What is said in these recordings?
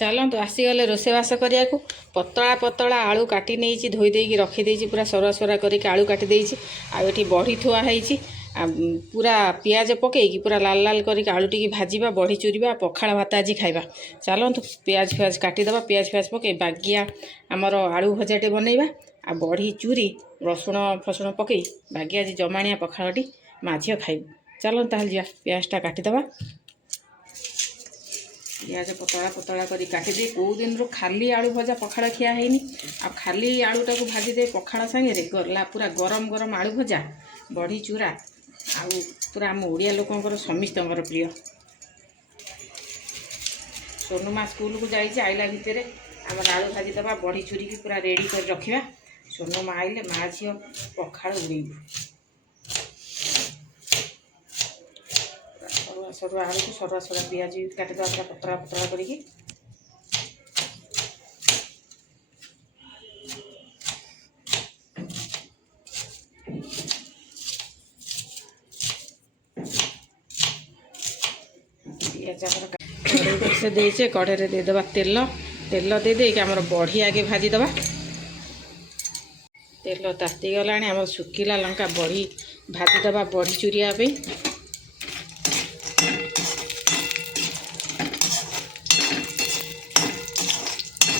चलतु आसीगले रोसेबास करिया पतला पतला आलू काटी नहीं धोई देकी रखीदे पूरा सरुआ सरुआ करके आलू काटी आठी बड़ी थुआई पूरा पियाज पकईकी पूरा लाल लाल करके आलू टी भाजवा बड़ी चूरीबा पखाड़ भात आज खाइबा। चलतु पियाज फियाज काटिदेबा पियाज फियाज पकई बागिया आमर आलू भजाटे बनइबा आ बड़ी चूरी रसुण फसुण पकई बागिया आज जमाणिया पखाड़टी माझी खाइबा। चलतु ताहले जा पियाजटा काटिदेबा पियाज पतला पतला कर काटिदे कौ दिन खाली आलू भजा पखाड़ खिया है आ खाली आलूटा को भाजीदे पखाड़ सांगे गला पूरा गरम गरम आलू भजा बड़ी चूरा आ पूरा आम ओडिया लोकंकर समिस्तंकर प्रिय। सोनुमा स्कूल को जाइए आइला भितर आम आलू भाजीदबा बड़ी चूरी की पूरा रेडी कर रखा सोनुमा आइले माँ झील पखाड़ उड़ेबू सरुआ आलू को सरुआ सरुआ पियाज काटिदेवा पूरा पतला पतला करके पियाज कड़े से देचे कड़े देदेबा तेल तेल दे देके आमर बड़ी आगे भाजीदबा तेल ताती गला आम सुखिला लंका बड़ी भाजीदबा बड़ी चूरिया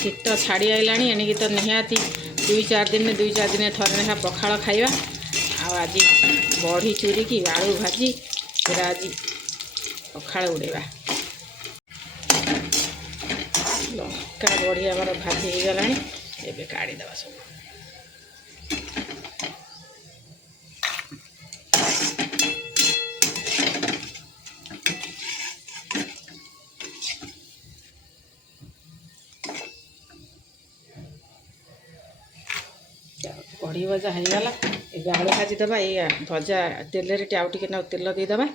शीत छाड़ी आइलानी एणिकी तो निहाती दुई चार दिन थरे लेखा पखाड़ खाइबा आज बड़ी चूरी की आलू भाजी पूरा आज पखाड़ उड़ेबा। लंका बड़ी आमर भाजी हो गलानी एबे काढ़ीदेवा सब बड़ी भजा हो गला ए आलू भाजीदबा ये भजा तेल आउ टे तेल देदेबा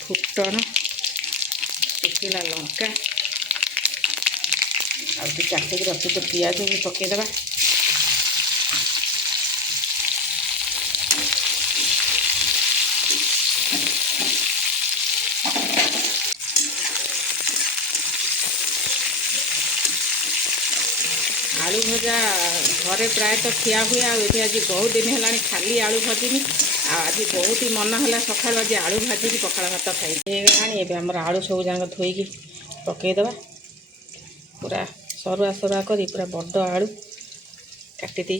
फुटण सुखिला लंका आउ काटिक रखी तो पियाज भी पकईदेबा आलू भजा घरे प्राय तो खिया हुए आज बहुत दिन है खाली आलू भाजीनी आज बहुत ही मन है सका आज आलू भाजी की पखाड़ भात खाई आम आलू सब जाक धोईकी पकईदेवा पूरा सरुआ सरुआ कर पूरा बड़ आलू काटी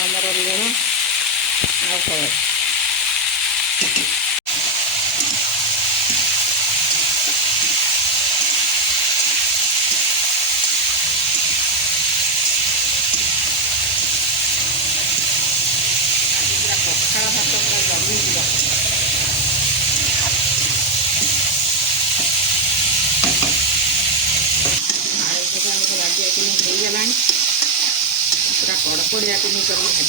आमर लुण आ हलद पखाड़ भात पूरा जमी जा आलू भजा बाजिया कि हो गला पूरा कड़कड़िया कि भाजी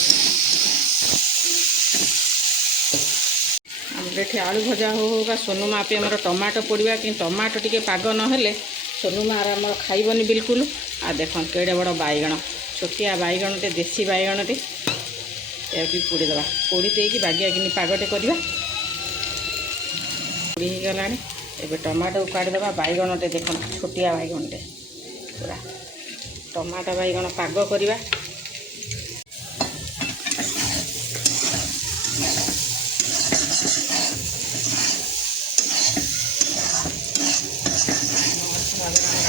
आमर ये आलू भजा होगा सोनुमा पे आमर टमाटो पोड़ा कि टमाटो टी पाग नहेले सोनुमा आमर खाइबनी बिल्कुल आ देख केड़े बड़ बैगण छोटिया बैगणटे देसी बैगणटे या पोड़ीदे पोड़ी देकी बागिया कि पागटे करवा पोड़ी गला एबे टमाटो काढ़ीदे बैगणटे देख छोटिया बैगणटे पूरा टमाटो बैगण पाग करवा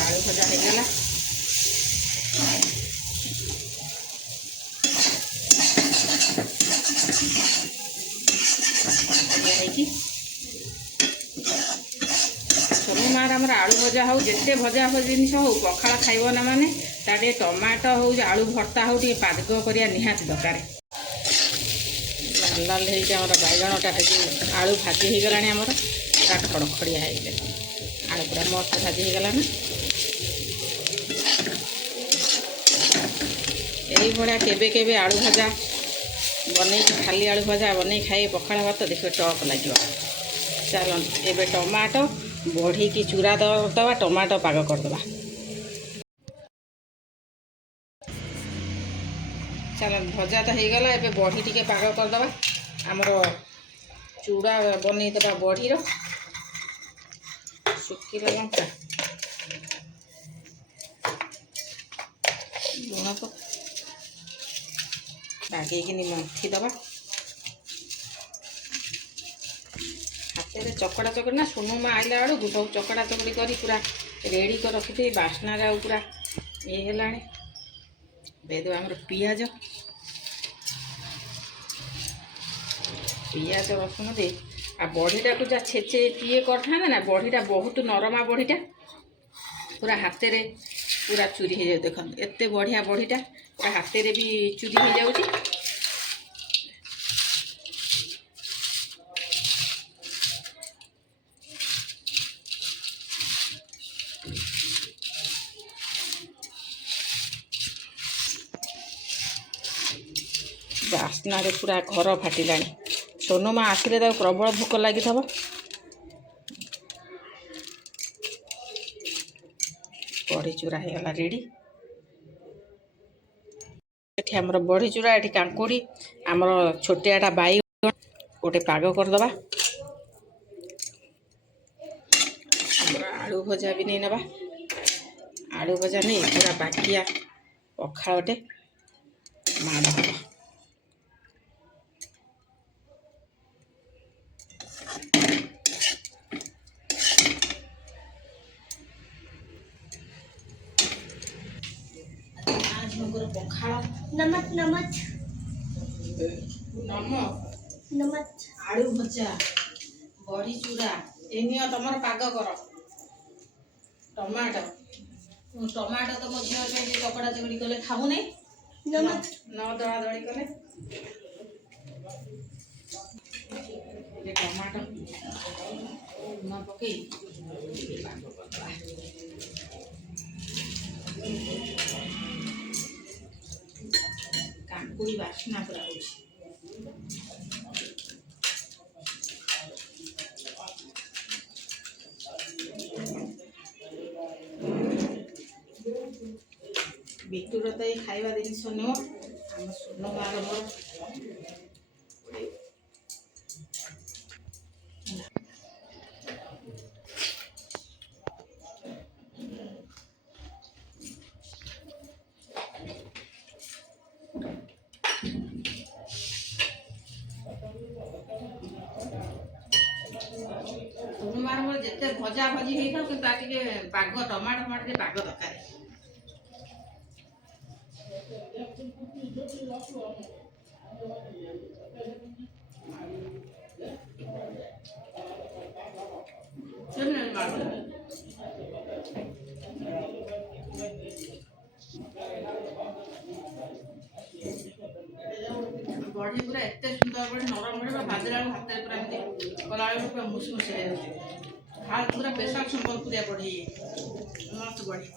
आलू भजा हो गला सोनुमार आमर आलू भजा हो जिते भजा जिन हो पखाड़ खाइब ना माने ताटे टमाटो हो आलू भर्ता हो टे पाग करिया निहाती दरकार लाल लाल होमर बैगणटा आलू भाजी हो गला आमर पूरा खड़खड़िया हो आलू पूरा मस्त भाजी हो गला ना यही भाया केबे केबे आलू भजा बन खाली आलू भजा बन खाई पखाड़ भात देखिए टॉप लगे। चलो एबे टमाटो बड़ी की चूरा दवा टमाटो पाग करदे चल भजा तो हो गला एबे बड़ी टिके पाग करदे आमर चूड़ा बनईदे बड़ीर शुखिला लंका लुण बागेकिन मंथीदे हाथ में चकड़ा चकड़ी ना सोनुमा आइला बेलू सब चकड़ा चकड़ी कर पूरा रेडी कर रखी थी बास्ना पूरा ये बेदवा आम पियाज पियाज रसुण दे आ बड़ीटा को जहाँ छेचे ये करता ना बड़ीटा बहुत नरमा बड़ीटा पूरा हाथ में पूरा चूरी हो जाए देख एत बढ़िया बड़ीटा पूरा हाथ में भी चूरी हो जाऊँगी बास्ना पूरा घर फाटिला सोनुमा आसिले प्रबल भोक लगी बड़ी चूरा होगा रेडी ये आमर बड़ी चूरा ये कांकुड़ी आमर छोटियाटा बैगन गोटे पाग करदे आलू भजा भी नहीं नवा आलू भजा नहीं पूरा बाकिया पखाड़े माड़ हम पखाड़ नमक नमक नमक नमक आलू भजा बड़ी चूड़ा एनी तुम पाग कर टमाटो टमाटो तो मो झील चकड़ा चकड़ी कले खाऊ नहीं नमक न दड़ा दड़ी कले टमाटो लुण पकई कांकुड़ी बास्ना पूरा हो बिटूर तो ये खाଇବା जिनिस नुह आम सोनमार मोर सोनमार मोर जिते भजा भजी हो था कि बाग टमाटो टमाटो बाग दरकार बड़ी पूरा एत सुंदर बड़ी नरम बड़ी भाजला हाथ पूरा कला पूरा मुसमुस हाथ पूरा स्पेशल संबलपुरिया बड़ी मस्त बड़ी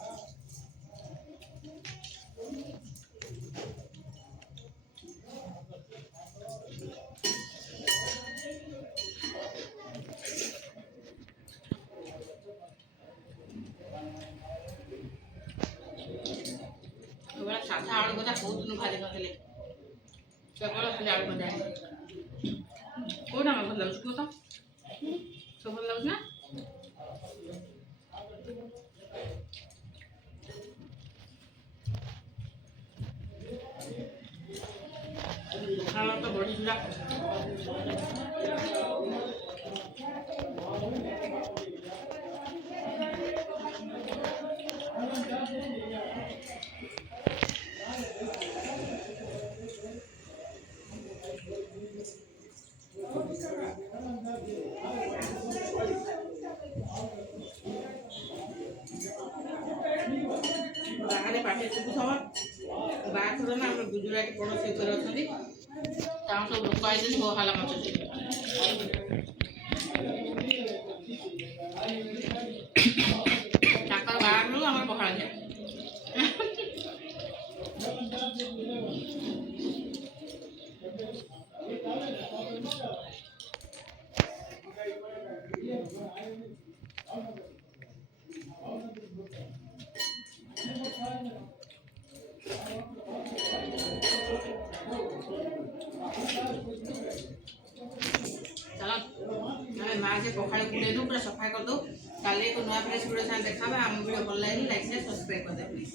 साधा आलू भजा बहुत दिन भाजी नथिले केवल खाली आलू भजा कौन भल लगे कह तो सब भल लगे ना हाँ तो बड़ी चूड़ा बाहर पाटे सब बाहर ना गुजराती पड़ोसी घर अच्छा सब लोक आई हो हाला माछ बाहर आम पखाड़ जाए चलो हमें माँ से पखाड़ कुड़े दो पूरा सफा कर दो। काले को नया फ्रेश वीडियो साथ देखा। आम वीडियो भल लगे लाइक से सब्सक्राइब कर दे प्लीज।